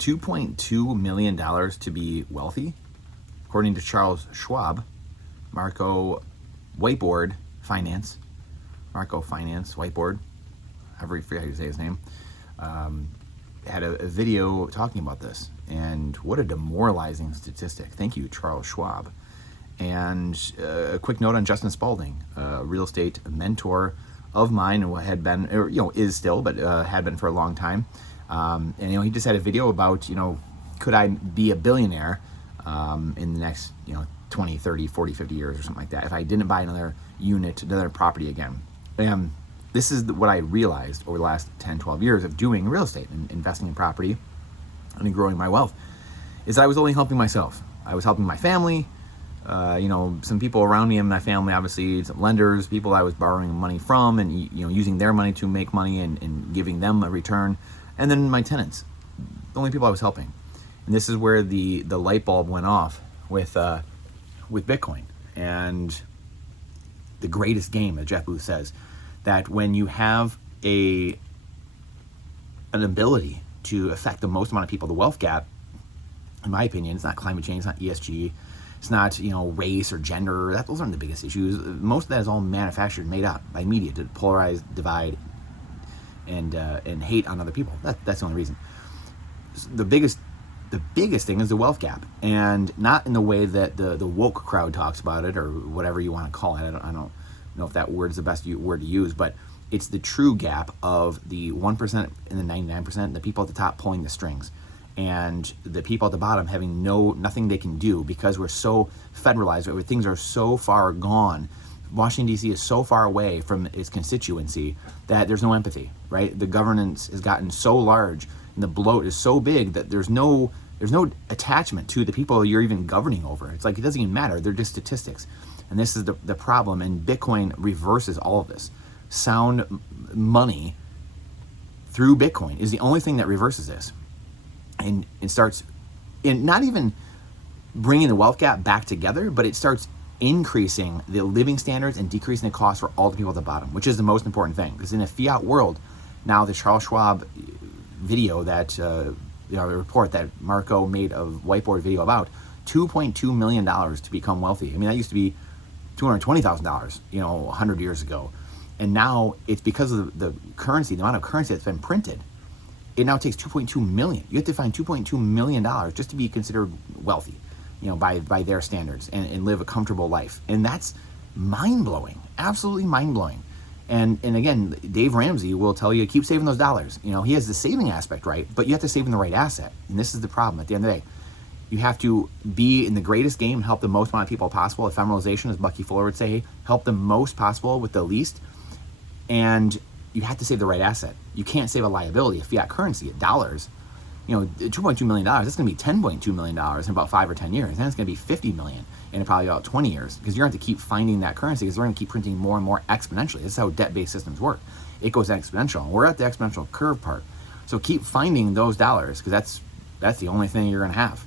$2.2 million to be wealthy, according to Charles Schwab, Marco Finance, Whiteboard, I forget how to say his name, had a video talking about this. And what a demoralizing statistic. Thank you, Charles Schwab. And a quick note on Justin Spalding, a real estate mentor of mine, and what had been, or, is still, but had been for a long time. And he just had a video about, could I be a billionaire in the next, 20, 30, 40, 50 years or something like that if I didn't buy another unit, another property again. And this is what I realized over the last 10, 12 years of doing real estate and investing in property and in growing my wealth, is that I was only helping myself. I was helping my family, some people around me in my family, obviously, some lenders, people I was borrowing money from and, using their money to make money and giving them a return. And then my tenants, the only people I was helping. And this is where the light bulb went off with Bitcoin. And the greatest game, as Jeff Booth says, that when you have an ability to affect the most amount of people, the wealth gap, in my opinion, it's not climate change, it's not ESG, it's not race or gender. Those aren't the biggest issues. Most of that is all manufactured, made up by media to polarize, divide, and hate on other people. That's the only reason. The biggest thing is the wealth gap, and not in the way that the woke crowd talks about it, or whatever you want to call it. I don't know if that word is the best word to use, but it's the true gap of the 1% and the 99%, the people at the top pulling the strings, and the people at the bottom having nothing they can do because we're so federalized, where things are so far gone. Washington, D.C. is so far away from its constituency that there's no empathy, right? The governance has gotten so large and the bloat is so big that there's no attachment to the people you're even governing over. It's like it doesn't even matter. They're just statistics. And this is the problem. And Bitcoin reverses all of this. Sound money through Bitcoin is the only thing that reverses this. And it starts in not even bringing the wealth gap back together, but it starts increasing the living standards and decreasing the cost for all the people at the bottom, which is the most important thing. Because in a fiat world, now the Charles Schwab video that, the report that Marco made a whiteboard video about, $2.2 million to become wealthy. I mean, that used to be $220,000, 100 years ago. And now it's because of the currency, the amount of currency that's been printed, it now takes 2.2 million. You have to find $2.2 million just to be considered wealthy, by their standards and live a comfortable life. And that's mind-blowing, absolutely mind-blowing. And again, Dave Ramsey will tell you, keep saving those dollars. He has the saving aspect right, but you have to save in the right asset. And this is the problem at the end of the day. You have to be in the greatest game and help the most amount of people possible. Ephemeralization, as Bucky Fuller would say, help the most possible with the least. And you have to save the right asset. You can't save a liability, a fiat currency, at dollars. $2.2 million, that's going to be $10.2 million in about 5 or 10 years. Then it's going to be $50 million in probably about 20 years, because you're going to have to keep finding that currency, because they're going to keep printing more and more exponentially. This is how debt-based systems work. It goes exponential. We're at the exponential curve part. So keep finding those dollars, because that's the only thing you're going to have.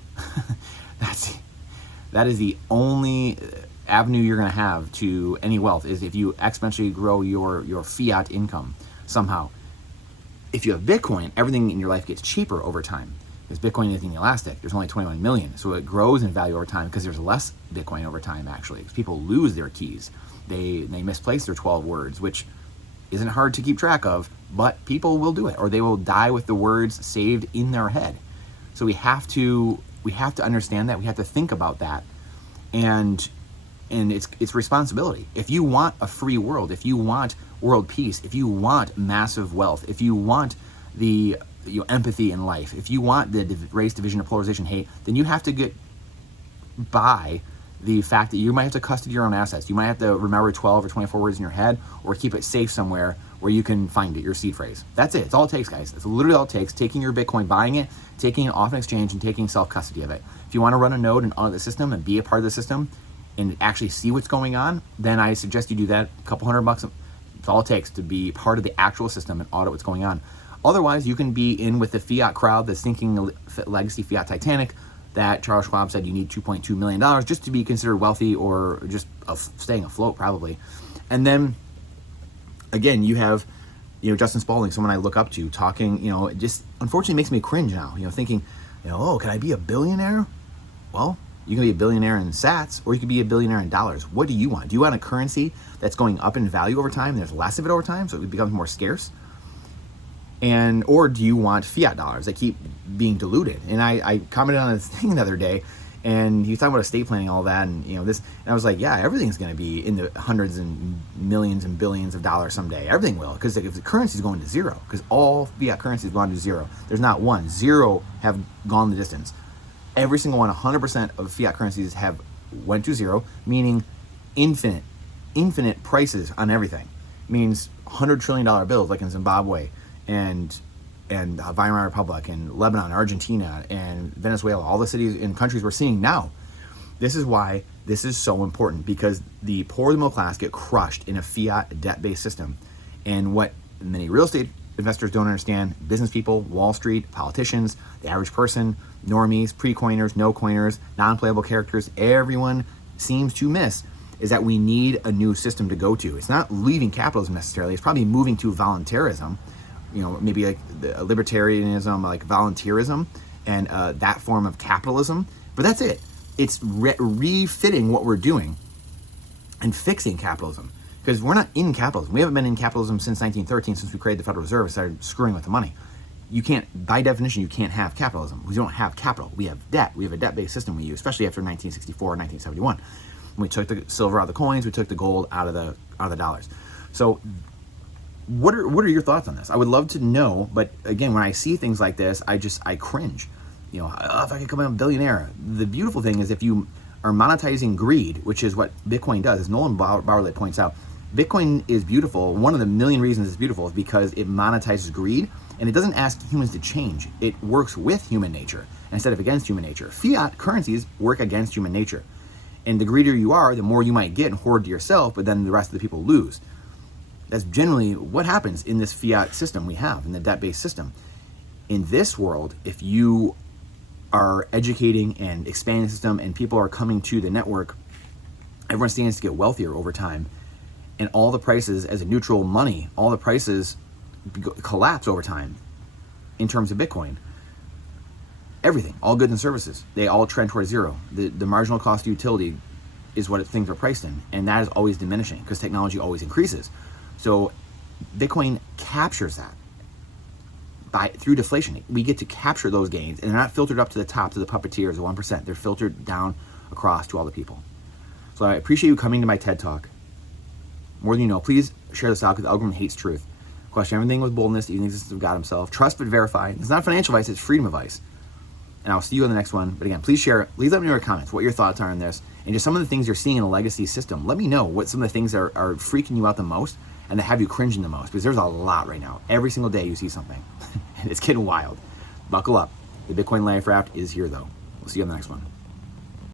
That is the only avenue you're going to have to any wealth, is if you exponentially grow your fiat income somehow. If you have Bitcoin, everything in your life gets cheaper over time, because Bitcoin isn't elastic. There's only 21 million, so it grows in value over time because there's less Bitcoin over time, actually, because people lose their keys. They misplace their 12 words, which isn't hard to keep track of, but people will do it, or they will die with the words saved in their head. So we have to understand that. We have to think about that, and it's responsibility. If you want a free world, if you want world peace, if you want massive wealth, if you want the empathy in life, if you want the race, division, or polarization, hate, then you have to get by the fact that you might have to custody your own assets. You might have to remember 12 or 24 words in your head, or keep it safe somewhere where you can find it, your seed phrase. That's it. It's all it takes, guys. It's literally all it takes. Taking your Bitcoin, buying it, taking it off an exchange, and taking self-custody of it. If you want to run a node and audit the system and be a part of the system and actually see what's going on, then I suggest you do that. A couple $100. It's all it takes to be part of the actual system and audit what's going on. Otherwise, you can be in with the fiat crowd that's thinking legacy fiat Titanic, that Charles Schwab said you need $2.2 million just to be considered wealthy, or just staying afloat, probably. And then, again, you have, Justin Spalding, someone I look up to, talking, just unfortunately makes me cringe now, thinking, Oh, can I be a billionaire? Well, you can be a billionaire in sats, or you can be a billionaire in dollars. What do you want? Do you want a currency that's going up in value over time and there's less of it over time, so it becomes more scarce? Or do you want fiat dollars that keep being diluted? And I commented on this thing the other day, and he was talking about estate planning, all that, and this. And I was like, yeah, everything's going to be in the hundreds and millions and billions of dollars someday. Everything will, because if the currency is going to zero, because all fiat currencies have gone to zero. There's not one. Zero have gone the distance. Every single one, 100% of fiat currencies have went to zero, meaning infinite prices on everything. Means $100 trillion bills like in Zimbabwe and Weimar Republic and Lebanon, Argentina, and Venezuela, all the cities and countries we're seeing now. This is why this is so important, because the poor and the middle class get crushed in a fiat debt-based system. And what many real estate investors don't understand, business people, Wall Street, politicians, the average person, normies, pre-coiners, no-coiners, non-playable characters, everyone seems to miss, is that we need a new system to go to. It's not leaving capitalism necessarily, it's probably moving to voluntarism, maybe like the libertarianism, like volunteerism, and that form of capitalism. But that's it. It's refitting what we're doing and fixing capitalism. Because we're not in capitalism. We haven't been in capitalism since 1913, since we created the Federal Reserve and started screwing with the money. You can't, by definition, you can't have capitalism. We don't have capital. We have debt. We have a debt-based system we use, especially after 1964 and 1971. We took the silver out of the coins. We took the gold out of the dollars. So what are your thoughts on this? I would love to know, but again, when I see things like this, I cringe. If I could become a billionaire. The beautiful thing is if you are monetizing greed, which is what Bitcoin does, as Nolan Bowerlet points out, Bitcoin is beautiful. One of the million reasons it's beautiful is because it monetizes greed, and it doesn't ask humans to change. It works with human nature instead of against human nature. Fiat currencies work against human nature. And the greedier you are, the more you might get and hoard to yourself, but then the rest of the people lose. That's generally what happens in this fiat system we have, in the debt-based system. In this world, if you are educating and expanding the system and people are coming to the network, everyone stands to get wealthier over time. And all the prices, as a neutral money, all the prices collapse over time in terms of Bitcoin. Everything, all goods and services, they all trend towards zero. The marginal cost of utility is what things are priced in, and that is always diminishing because technology always increases. So Bitcoin captures that through deflation. We get to capture those gains, and they're not filtered up to the top, to the puppeteers, the 1%. They're filtered down across to all the people. So I appreciate you coming to my TED Talk. More than you know, please share this out, because the algorithm hates truth. Question everything with boldness, even the existence of God himself. Trust but verify. It's not financial advice, it's freedom advice. And I'll see you on the next one. But again, please share it. Please let me know in your comments what your thoughts are on this, and just some of the things you're seeing in the legacy system. Let me know what some of the things are freaking you out the most and that have you cringing the most, because there's a lot right now. Every single day you see something, and it's getting wild. Buckle up. The Bitcoin Life Raft is here, though. We'll see you on the next one.